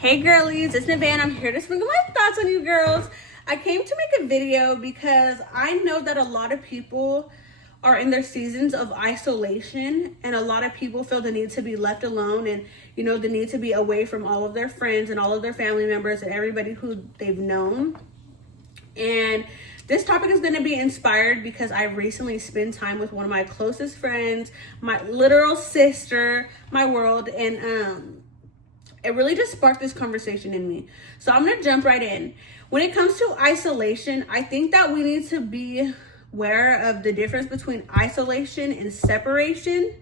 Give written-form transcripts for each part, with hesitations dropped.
Hey girlies, it's Nevan. I'm here to sprinkle my thoughts on you girls. I came to make a video because I know that a lot of people are in their seasons of isolation, and a lot of people feel the need to be left alone and the need to be away from all of their friends and all of their family members and everybody who they've known. And this topic is going to be inspired because I recently spent time with one of my closest friends, my literal sister, my world, and it really just sparked this conversation in me. So I'm gonna jump right in. When it comes to isolation, I think that we need to be aware of the difference between isolation and separation,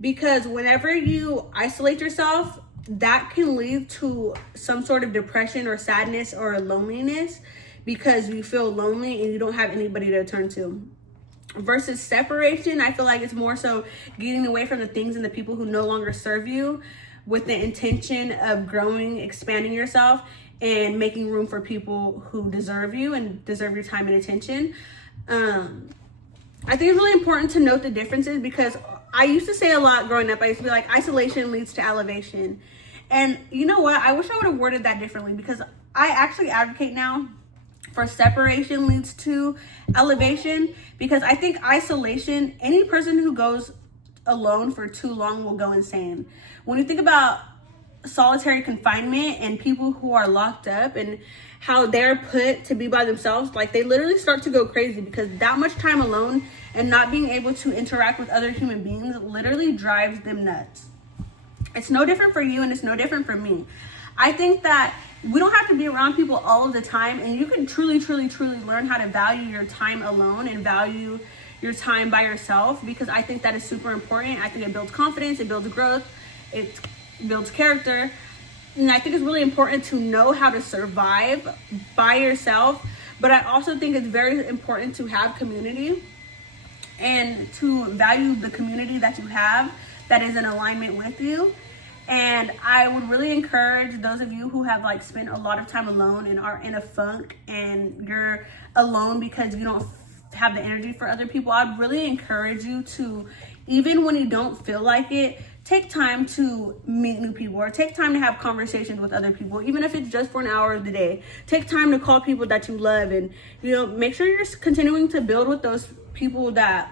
because whenever you isolate yourself, that can lead to some sort of depression or sadness or loneliness because you feel lonely and you don't have anybody to turn to. Versus separation, I feel like it's more so getting away from the things and the people who no longer serve you, with the intention of growing, expanding yourself, and making room for people who deserve you and deserve your time and attention. I think it's really important to note the differences, because I used to say a lot growing up. I used to be like, isolation leads to elevation. And you know what? I wish I would have worded that differently, because I actually advocate now for separation leads to elevation, because I think isolation, any person who goes alone for too long will go insane. When you think about solitary confinement and people who are locked up and how they're put to be by themselves, like they literally start to go crazy, because that much time alone and not being able to interact with other human beings literally drives them nuts. It's no different for you and it's no different for me. I think that we don't have to be around people all of the time, and you can truly learn how to value your time alone and value your time by yourself, because I think that is super important. I think it builds confidence, it builds growth, it builds character. And I think it's really important to know how to survive by yourself. But I also think it's very important to have community and to value the community that you have that is in alignment with you. And I would really encourage those of you who have spent a lot of time alone and are in a funk and you're alone because you don't have the energy for other people, I'd really encourage you to, even when you don't feel like it, take time to meet new people or take time to have conversations with other people, even if it's just for an hour of the day. Take time to call people that you love, and make sure you're continuing to build with those people that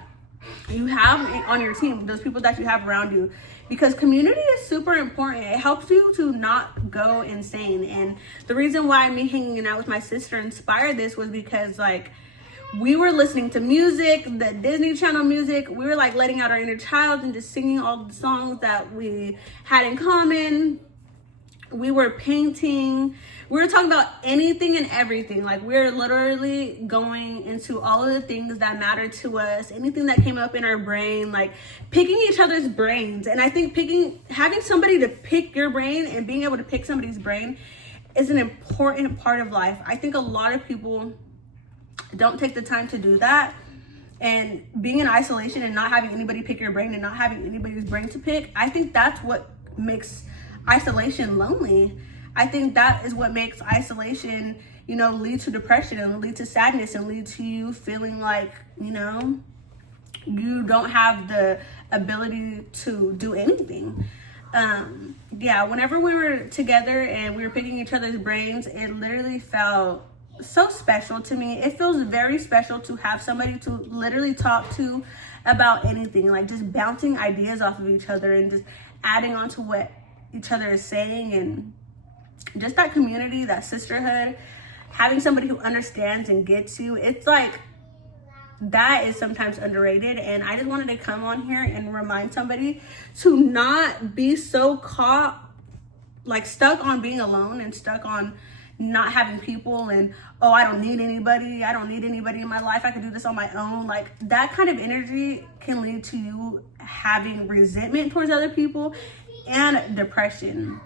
you have on your team, those people that you have around you, because community is super important. It helps you to not go insane. And the reason why me hanging out with my sister inspired this was because we were listening to music, the Disney Channel music. We were letting out our inner child and just singing all the songs that we had in common. We were painting. We were talking about anything and everything. We were literally going into all of the things that matter to us, anything that came up in our brain, picking each other's brains. And I think having somebody to pick your brain and being able to pick somebody's brain is an important part of life. I think a lot of people don't take the time to do that, and being in isolation and not having anybody pick your brain and not having anybody's brain to pick, I think that's what makes isolation lonely. I think that is what makes isolation, lead to depression and lead to sadness and lead to you feeling like, you don't have the ability to do anything. Whenever we were together and we were picking each other's brains, it literally felt so special to me. It feels very special to have somebody to literally talk to about anything, just bouncing ideas off of each other and just adding on to what each other is saying, and just that community, that sisterhood, having somebody who understands and gets you. It's that is sometimes underrated. And I just wanted to come on here and remind somebody to not be so caught, stuck on being alone and stuck on not having people, and I don't need anybody in my life, I can do this on my own. That kind of energy can lead to you having resentment towards other people and depression.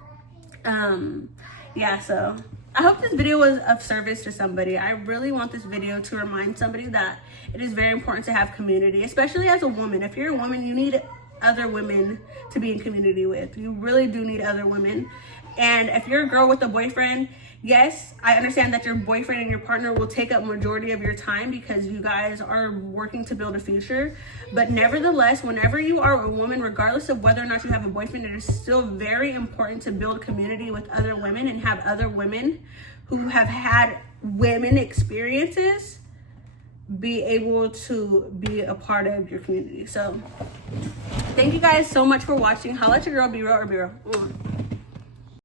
So I hope this video was of service to somebody. I really want this video to remind somebody that it is very important to have community, especially as a woman. If you're a woman, you need other women to be in community with. You really do need other women. And if you're a girl with a boyfriend, Yes, I understand that your boyfriend and your partner will take up majority of your time because you guys are working to build a future. But nevertheless, whenever you are a woman, regardless of whether or not you have a boyfriend, it is still very important to build community with other women and have other women who have had women experiences be able to be a part of your community. So thank you guys so much for watching. Holla at your girl, be real or be real.